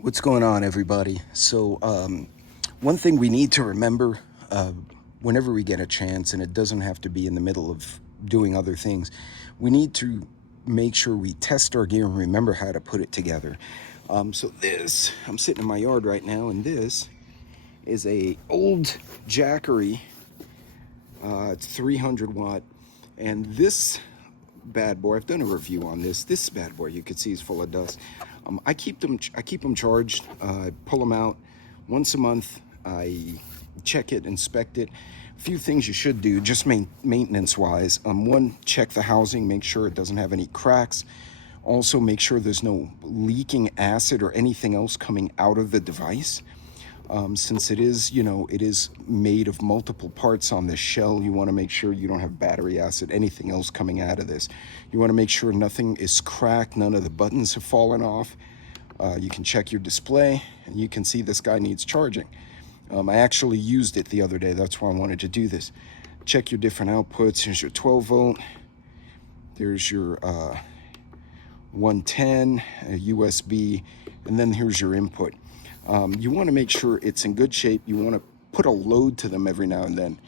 What's going on, everybody? So one thing we need to remember whenever we get a chance, and it doesn't have to be in the middle of doing other things, we need to make sure we test our gear and remember how to put it together. So this, I'm sitting in my yard right now, and this is a old Jackery. It's 300 watt, and this bad boy, I've done a review on this bad boy, you can see is full of dust. I keep them charged. I pull them out once a month. I check it, inspect it. A few things you should do, just maintenance wise. One, check the housing, make sure it doesn't have any cracks. Also make sure there's no leaking acid or anything else coming out of the device. Since it is, it is made of multiple parts on this shell, you want to make sure you don't have battery acid, anything else coming out of this. You want to make sure nothing is cracked, none of the buttons have fallen off. You can check your display, and you can see this guy needs charging. I actually used it the other day, that's why I wanted to do this. Check your different outputs. Here's your 12 volt. There's your 110, USB, and then here's your input. You want to make sure it's in good shape. You want to put a load to them every now and then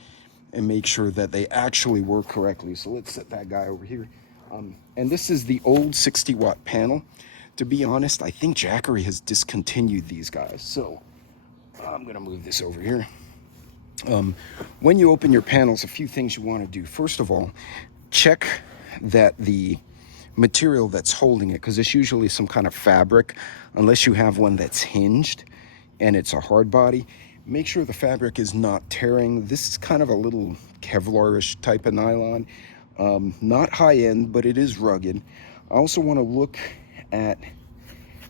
and make sure that they actually work correctly. So let's set that guy over here. And this is the old 60 watt panel. To be honest, I think Jackery has discontinued these guys. So I'm going to move this over here. When you open your panels, a few things you want to do. First of all, check that the material that's holding it, because it's usually some kind of fabric, unless you have one that's hinged and it's a hard body, make sure the fabric is not tearing. This is kind of a little Kevlar-ish type of nylon. Not high end, but it is rugged. I also want to look at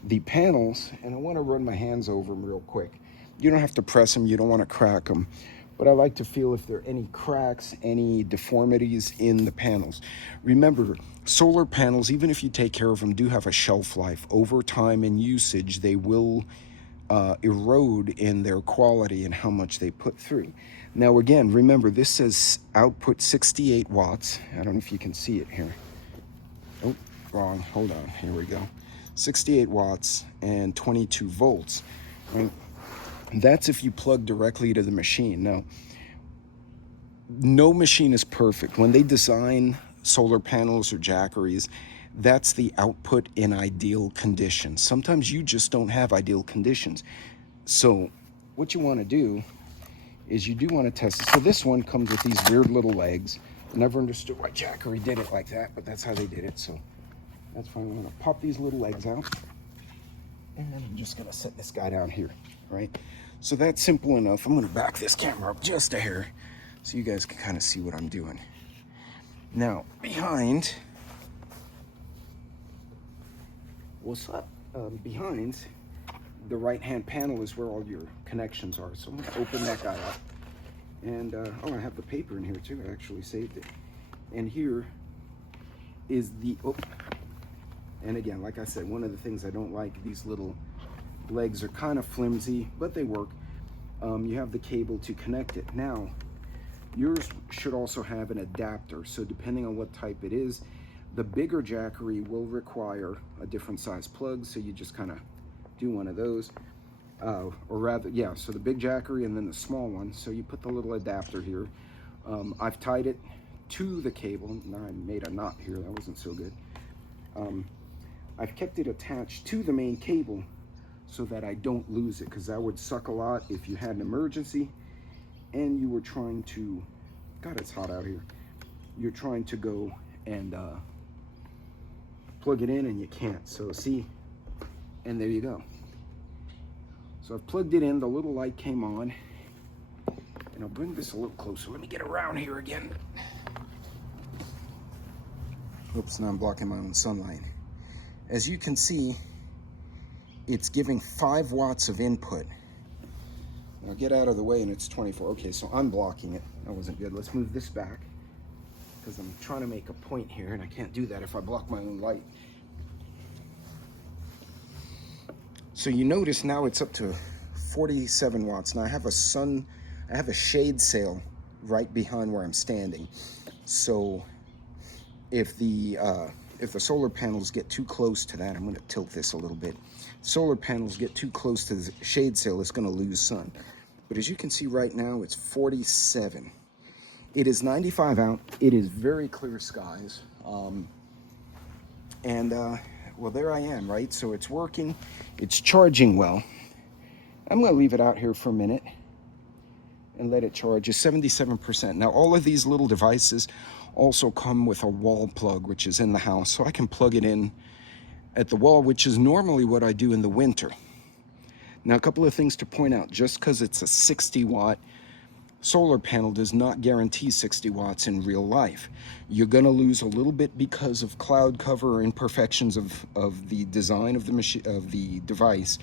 the panels, and I want to run my hands over them real quick. You don't have to press them, you don't want to crack them, but I like to feel if there are any cracks, any deformities in the panels. Remember, solar panels, even if you take care of them, do have a shelf life. Over time and usage, they will erode in their quality and how much they put through. Now again, remember, this says output 68 watts. I don't know if you can see it here. Oh, wrong, hold on, here we go. 68 watts and 22 volts, right? That's if you plug directly to the machine. Now, no machine is perfect. When they design solar panels or Jackeries, that's the output in ideal conditions. Sometimes you just don't have ideal conditions. So what you want to do is you do want to test it. So this one comes with these weird little legs. I never understood why Jackery did it like that, but that's how they did it. So that's fine. I'm going to pop these little legs out. And I'm just going to set this guy down here, right? So that's simple enough. I'm going to back this camera up just a hair so you guys can kind of see what I'm doing. Now, behind, behind the right-hand panel is where all your connections are. So I'm going to open that guy up. And, I have the paper in here too. I actually saved it. And here is the, and again, like I said, one of the things I don't like, these little legs are kind of flimsy, but they work. You have the cable to connect it. Now, yours should also have an adapter. So depending on what type it is, the bigger Jackery will require a different size plug. So you just kind of do one of those, or rather, yeah, so the big Jackery and then the small one. So you put the little adapter here. I've tied it to the cable. Now I made a knot here, that wasn't so good. I've kept it attached to the main cable so that I don't lose it, because that would suck a lot if you had an emergency and you were trying to, God, it's hot out here. You're trying to go and plug it in and you can't. So see, and there you go. So I've plugged it in, the little light came on, and I'll bring this a little closer. Let me get around here again. Oops, now I'm blocking my own sunlight. As you can see, it's giving 5 watts of input. Now get out of the way and it's 24. Okay, so I'm blocking it. That wasn't good. Let's move this back, because I'm trying to make a point here and I can't do that if I block my own light. So you notice now it's up to 47 watts. Now I have a shade sail right behind where I'm standing. So if the if the solar panels get too close to that, I'm going to tilt this a little bit. Solar panels get too close to the shade sail, it's going to lose sun. But as you can see right now, it's 47. It is 95 out. It is very clear skies. Well, there I am, right? So it's working. It's charging well. I'm going to leave it out here for a minute and let it charge. It's 77%. Now, all of these little devices also come with a wall plug, which is in the house. So I can plug it in at the wall, which is normally what I do in the winter. Now, a couple of things to point out. Just because it's a 60-watt solar panel does not guarantee 60 watts in real life. You're going to lose a little bit because of cloud cover or imperfections of the design of the machine, of the device.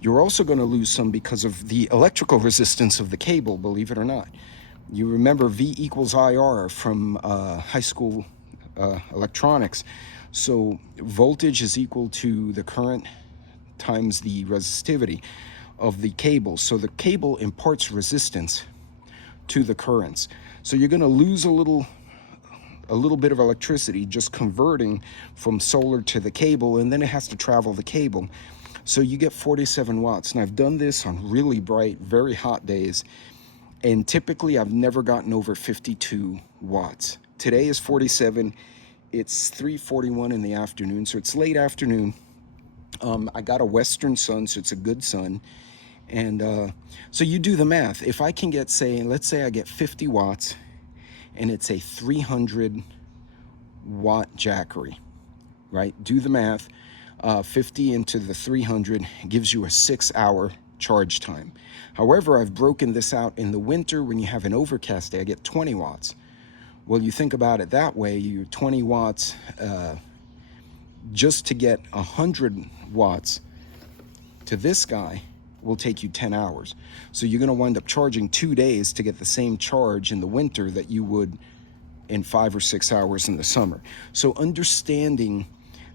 You're also going to lose some because of the electrical resistance of the cable, believe it or not. You remember V equals IR from high school electronics. So voltage is equal to the current times the resistivity of the cable. So the cable imparts resistance to the currents. So you're going to lose a little bit of electricity just converting from solar to the cable, and then it has to travel the cable. So you get 47 watts. And I've done this on really bright, very hot days, and typically I've never gotten over 52 watts. Today is 47. It's 3:41 in the afternoon, so it's late afternoon. I got a western sun, so it's a good sun. And so you do the math. If I can get, say, let's say I get 50 watts and it's a 300 watt Jackery, right? Do the math. 50 into the 300 gives you a 6-hour charge time. However, I've broken this out in the winter. When you have an overcast day, I get 20 watts. Well, you think about it that way, you're 20 watts just to get 100 watts to this guy will take you 10 hours. So you're going to wind up charging 2 days to get the same charge in the winter that you would in 5 or 6 hours in the summer. So understanding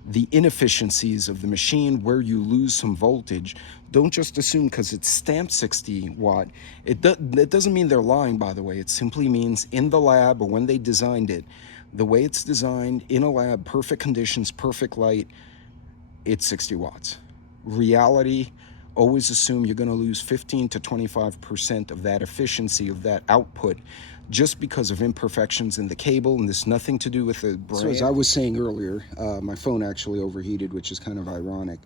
the inefficiencies of the machine, where you lose some voltage, don't just assume because it's stamped 60 watt. It doesn't mean they're lying, by the way. It simply means in the lab or when they designed it, the way it's designed in a lab, perfect conditions, perfect light, it's 60 watts. Reality, always assume you're going to lose 15 to 25% of that efficiency, of that output, just because of imperfections in the cable, and there's nothing to do with the brand. So as I was saying earlier, my phone actually overheated, which is kind of ironic.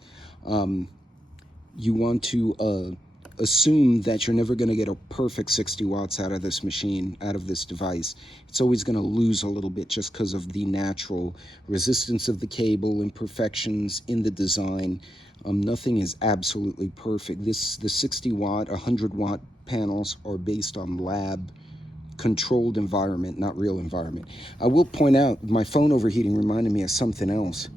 You want to assume that you're never going to get a perfect 60 watts out of this machine, out of this device. It's always going to lose a little bit just because of the natural resistance of the cable, imperfections in the design. Nothing is absolutely perfect. The 60 watt, 100 watt panels are based on lab controlled environment, not real environment. I will point out, my phone overheating reminded me of something else.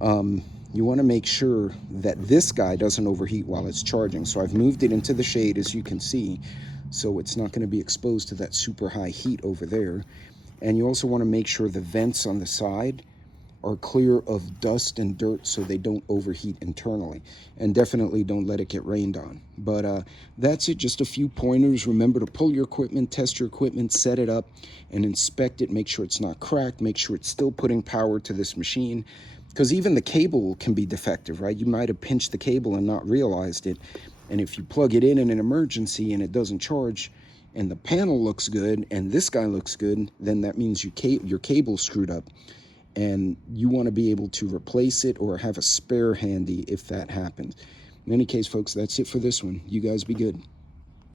You want to make sure that this guy doesn't overheat while it's charging. So I've moved it into the shade, as you can see, so it's not going to be exposed to that super high heat over there. And you also want to make sure the vents on the side are clear of dust and dirt so they don't overheat internally. And definitely don't let it get rained on. But that's it, just a few pointers. Remember to pull your equipment, test your equipment, set it up, and inspect it. Make sure it's not cracked. Make sure it's still putting power to this machine. Because even the cable can be defective, right? You might have pinched the cable and not realized it. And if you plug it in an emergency and it doesn't charge, and the panel looks good, and this guy looks good, then that means your cable's screwed up. And you want to be able to replace it or have a spare handy if that happens. In any case, folks, that's it for this one. You guys be good.